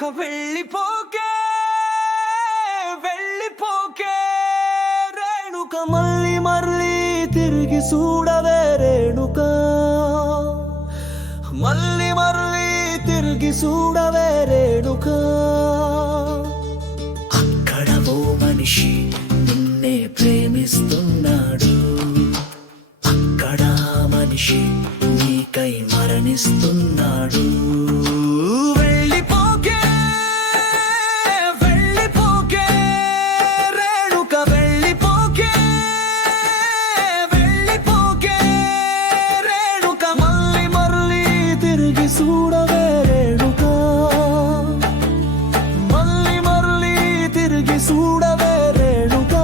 రేణుక వెళ్ళిపోకే వెళ్ళిపోకే రేణుక మళ్ళీ మళ్ళీ తిరిగి చూడవే రేణుక మళ్ళీ మళ్ళీ తిరిగి చూడవే రేణుక అక్కడ ఓ మనిషి నిన్నే ప్రేమిస్తున్నాడు అక్కడ మనిషి నీకై మరణిస్తున్నాడు వెళ్ళిపోకే వెళ్ళిపోకే రేణుక వెళ్ళిపోకే వెళ్ళిపోకే రేణుక మళ్ళీ మళ్ళీ తిరిగి చూడవే రేణుక మళ్ళీ మళ్ళీ తిరిగి చూడవే రేణుక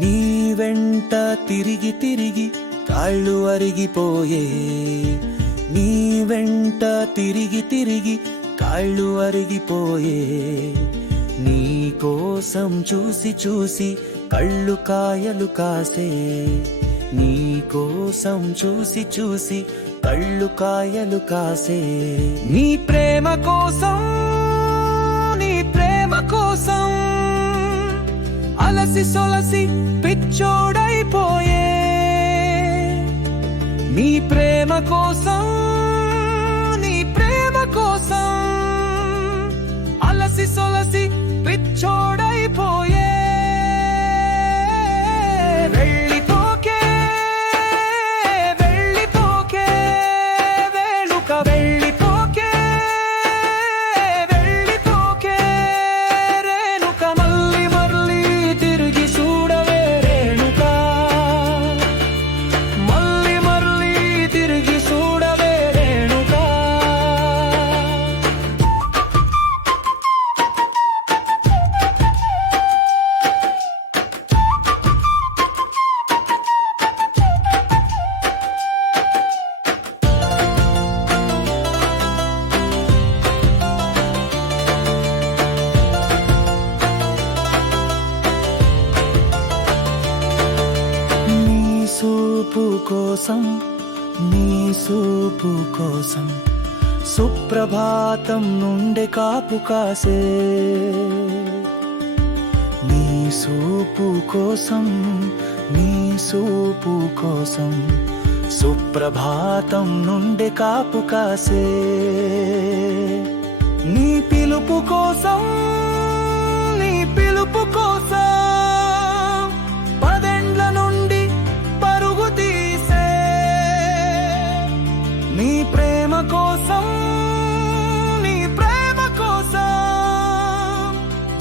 నీ వెంట తిరిగి తిరిగి కాళ్ళు అరిగిపోయే నీ వెంట తిరిగి తిరిగి కాళ్ళు అరిగిపోయే నీ కోసం చూసి చూసి కళ్ళు కాయలు కాసే నీ కోసం చూసి చూసి కళ్ళు కాయలు కాసే నీ ప్రేమ కోసం నీ ప్రేమ కోసం అలసి సొలసి పిచ్చోడైపోయే నీ ప్రేమ కోసం నీ ప్రేమ కోసం అలసి సొలసి పిచ్చోడైపోయే వెళ్ళిపోకే వెళ్ళిపోకే వేణుక వెళ్ళిపోకే వెళ్ళిపోకే రేణుక మళ్ళీ మళ్ళీ తిరిగి చూడవే రేణుక మళ్ళీ మళ్ళీ తిరిగి చూడవే రేణుక నీ సూపు కోసం నీ సూపు కోసం సుప్రభాతం నుండి కాపు కాసే నీ సూపు కోసం నీ సూపు కోసం సుప్రభాతం నుండి కాపు కాసే నీ పిలుపు కోసం నీ పిలుపు కోసం పదెండ్ల నుండి పరుగు తీసే నీ ప్రేమ కోసం నీ ప్రేమ కోసం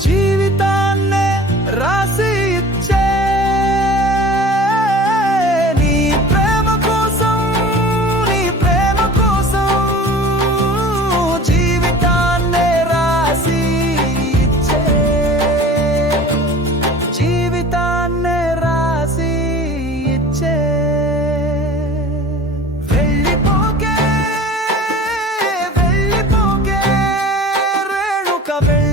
జీవితాన్నే రాసి ఇచ్చే నీ ప్రేమ కోసం నీ ప్రేమ కోసం జీవితాన్నే రాసి ఇచ్చే జీవితాన్నే రాసి ఇచ్చే వెళ్ళిపోకే వెళ్ళిపోకే రేణుక వెళ్ళి